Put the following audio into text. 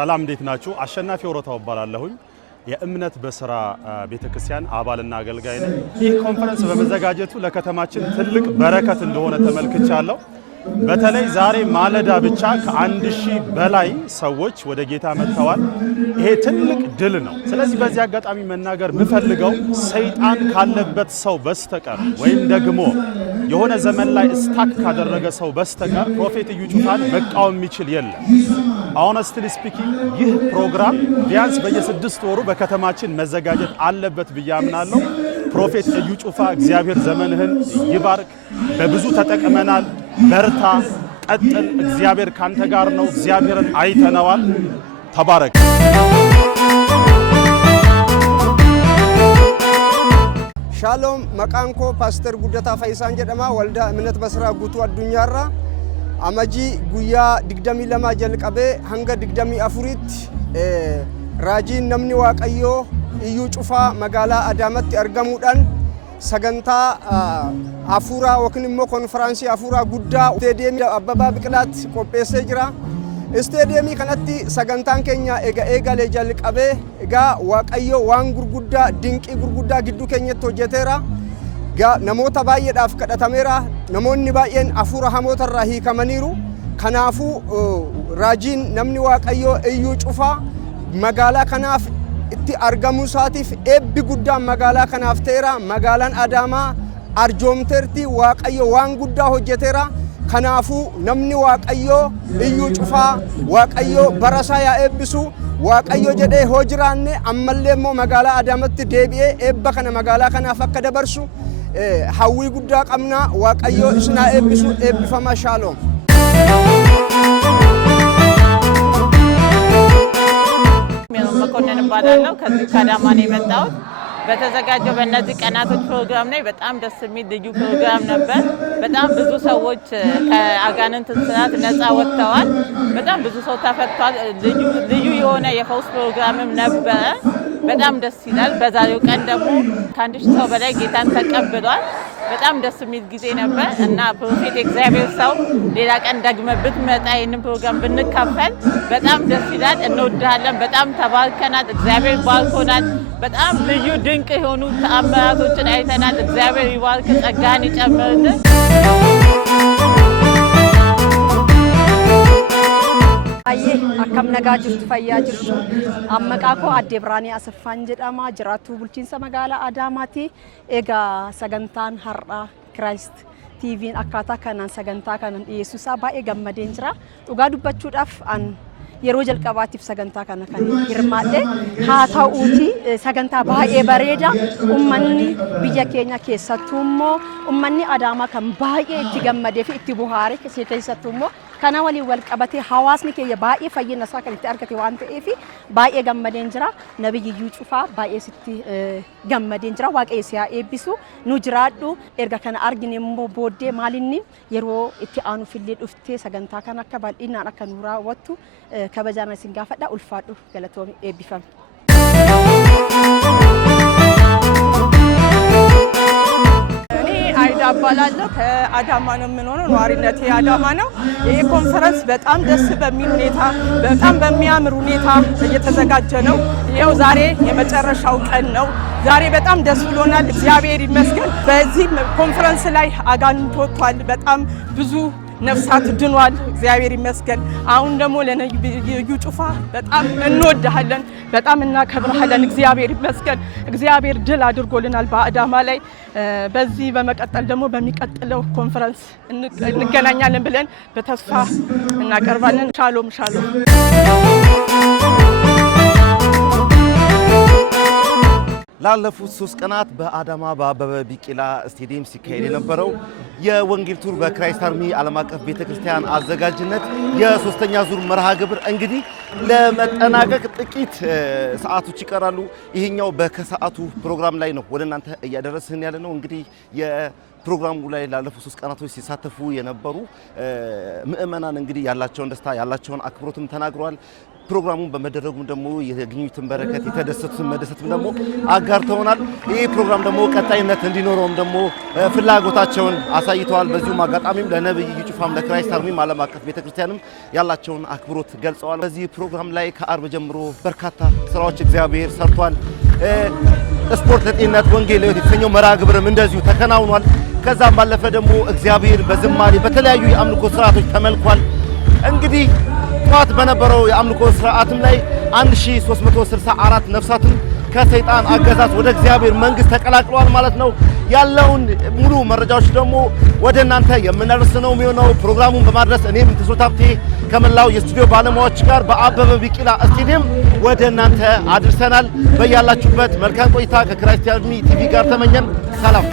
ሰላም እንዴት ናችሁ? አሸናፊ ወሮታው እባላለሁኝ። የእምነት በስራ ቤተክርስቲያን አባልና አገልጋይ ነኝ። ይህ ኮንፈረንስ በመዘጋጀቱ ለከተማችን ትልቅ በረከት እንደሆነ ተመልክቻለሁ። በተለይ ዛሬ ማለዳ ብቻ ከ1000 በላይ ሰዎች ወደ ጌታ መጥተዋል። ይሄ ትልቅ ድል ነው። ስለዚህ በዚህ አጋጣሚ መናገር የምፈልገው ሰይጣን ካለበት ሰው በስተቀር ወይም ደግሞ የሆነ ዘመን ላይ ስታክ ካደረገ ሰው በስተቀር ፕሮፌት እዩ ጩፋን መቃወም የሚችል የለም። ሆነስትሊ ስፒኪንግ ይህ ፕሮግራም ቢያንስ በየ6 ወሩ በከተማችን መዘጋጀት አለበት ብዬ አምናለሁ። ፕሮፌት እዩ ጩፋ እግዚአብሔር ዘመንህን ይባርክ። በብዙ ተጠቅመናል። በርታ፣ ቀጥል። እግዚአብሔር ካንተ ጋር ነው። እግዚአብሔርን አይተነዋል። ተባረክ። ሻሎም መቃንኮ ፓስተር ጉደታ ፈይሳን ጀደማ ወልዳ እምነት በስራ ጉቱ አዱኛራ አመጂ ጉያ ድግደሚ ለማ ጀልቀቤ ሀንገ ድግደሚ አፉሪት ራጂን ነምኒ ዋቀዮ እዩ ጩፋ መጋላ አዳመት አርገሙዳን ሰገንታ አፉራ ወክንሞ ኮንፈረንሲ አፉራ ጉዳ ስቴዲየም አበባ ብቅላት ቆጴሴ ጅራ ስቴዲየሚ ከነቲ ሰገንታን ኬኛ ኤጋ ለጀል ቀቤ ኤጋ ዋቀዮ ዋን ጉርጉዳ ድንቂ ጉርጉዳ ግዱ ኬኘት ሆጀቴራ ጋ ነሞታ ባየዳፍ ከዳታሜራ ነሞኒ ባየን አፉራ ሀሞተራ ሂከመኒሩ ከናፉ ራጂን ነምኒ ዋቀዮ እዩ ጩፋ መጋላ ከናፍ itti argamu saatiif eebbi guddaan magaalaa kanaaf ta'eera. Magaalaan Adaamaa arjoomteerti. Waaqayyo waan guddaa hojjeteera. Kanaafuu namni Waaqayyo Iyyuu Cufaa Waaqayyo barasaa yaa eebbisu Waaqayyo jedhee hoo jiraanne ammallee immoo magaalaa Adaamaatti deebi'ee eebba kana magaalaa kanaaf akka dabarsu hawwii guddaa qabna. Waaqayyo isinaa eebbisu. Eebbifama. Shaaloom. መኮንን እባላለሁ። ከዚህ ከአዳማ ነው የመጣሁት። በተዘጋጀው በእነዚህ ቀናቶች ፕሮግራም ላይ በጣም ደስ የሚል ልዩ ፕሮግራም ነበር። በጣም ብዙ ሰዎች ከአጋንንት ስራት ነፃ ወጥተዋል። በጣም ብዙ ሰው ተፈቷል። ልዩ የሆነ የፈውስ ፕሮግራምም ነበረ። በጣም ደስ ይላል። በዛሬው ቀን ደግሞ ከ1000 ሰው በላይ ጌታን ተቀብሏል። በጣም ደስ የሚል ጊዜ ነበር እና ፕሮፌት እግዚአብሔር ሰው ሌላ ቀን ደግመህ ብትመጣ ይህንን ፕሮግራም ብንካፈል በጣም ደስ ይላል። እንወድሃለን። በጣም ተባርከናል። እግዚአብሔር ባርኮናል። በጣም ልዩ ድንቅ የሆኑ ተአምራቶችን አይተናል። እግዚአብሔር ይባርክ፣ ጸጋን ይጨምርልን። Aye, akkam nagaa jirtu fayyaa jirtu. Maqaa koo Aadde Biraanii Asaffaan jedhama. Jiraattuu bulchiinsa magaalaa Adaamaati. Egaa sagantaan har'aa Kiraayist TV'n akkaataa kanaan sagantaa kanan dhiyeessuu isaa baay'ee gammadeen jira. Dhugaa dubbachuudhaaf yeroo jalqabaatiif sagantaa kana kan hirmaadhe haa ta'uuti sagantaa baay'ee bareeda. Uummanni biyya keenya keessattuu immoo uummanni Adaamaa kan baay'ee itti gammadee fi itti bohaare keessattuu immoo kana waliin wal qabatee hawaasni keenya baay'ee fayyina isaa kan itti argate waan ta'eef baay'ee gammadeen jira. Nabiyyi Iyyuu Cufaa baay'ee sitti gammadeen jira. Waaqayyo si haa eebbisu. Nu jiraadhu erga kana argine immoo booddee maalinni yeroo itti aanuuf illee dhuftee sagantaa kana akka bal'inaan akka nu raawwattu kabajaan isin gaafadha. Ulfaadhu. Galatoomii. eebbifame. አይዳ አባላለሁ። ከአዳማ ነው የምኖረው። ነዋሪነቴ አዳማ ነው። ይሄ ኮንፈረንስ በጣም ደስ በሚል ሁኔታ በጣም በሚያምር ሁኔታ እየተዘጋጀ ነው። ይሄው ዛሬ የመጨረሻው ቀን ነው። ዛሬ በጣም ደስ ብሎናል። እግዚአብሔር ይመስገን። በዚህ ኮንፈረንስ ላይ አጋንንት ወጥቷል። በጣም ብዙ ነፍሳት ድኗል። እግዚአብሔር ይመስገን። አሁን ደግሞ ለነብዩ ጩፋ በጣም እንወድሃለን፣ በጣም እናከብርሃለን። እግዚአብሔር ይመስገን። እግዚአብሔር ድል አድርጎልናል በአዳማ ላይ። በዚህ በመቀጠል ደግሞ በሚቀጥለው ኮንፈረንስ እንገናኛለን ብለን በተስፋ እናቀርባለን። ሻሎም ሻሎም። ላለፉት 3 ቀናት በአዳማ በአበበ ቢቂላ ስቴዲየም ሲካሄድ የነበረው የወንጌል ቱር በክራይስት አርሚ ዓለም አቀፍ ቤተክርስቲያን አዘጋጅነት የሶስተኛ ዙር መርሃ ግብር እንግዲህ ለመጠናቀቅ ጥቂት ሰዓቶች ይቀራሉ። ይሄኛው በከሰዓቱ ፕሮግራም ላይ ነው ወደ እናንተ እያደረስን ያለ ነው። እንግዲህ ፕሮግራሙ ላይ ላለፉት 3 ቀናቶች ሲሳተፉ የነበሩ ምእመናን እንግዲህ ያላቸውን ደስታ ያላቸውን አክብሮትም ተናግረዋል። ፕሮግራሙን በመደረጉም ደግሞ የግኝትን በረከት የተደሰቱትን መደሰትም ደግሞ አጋርተውናል። ይህ ፕሮግራም ደግሞ ቀጣይነት እንዲኖረውም ደግሞ ፍላጎታቸውን አሳይተዋል። በዚሁም አጋጣሚም ለነብይ እዩ ጩፋም ለክራይስት አርሚ ዓለም አቀፍ ቤተክርስቲያንም ያላቸውን አክብሮት ገልጸዋል። በዚህ ፕሮግራም ላይ ከአርብ ጀምሮ በርካታ ስራዎች እግዚአብሔር ሰርቷል። ስፖርት ለጤንነት ወንጌል የተሰኘው መርሃ ግብርም እንደዚሁ ተከናውኗል። ከዛም ባለፈ ደግሞ እግዚአብሔር በዝማሬ በተለያዩ የአምልኮ ስርዓቶች ተመልኳል። እንግዲህ ጧት በነበረው የአምልኮ ስርዓትም ላይ 1364 ነፍሳትን ከሰይጣን አገዛዝ ወደ እግዚአብሔር መንግስት ተቀላቅለዋል ማለት ነው። ያለውን ሙሉ መረጃዎች ደግሞ ወደ እናንተ የምናደርስ ነው የሚሆነው። ፕሮግራሙን በማድረስ እኔም ተሶታብቴ ከመላው የስቱዲዮ ባለሙያዎች ጋር በአበበ ቢቂላ ስቴዲየም ወደ እናንተ አድርሰናል። በያላችሁበት መልካም ቆይታ ከክራይስት አርሚ ቲቪ ጋር ተመኘን። ሰላም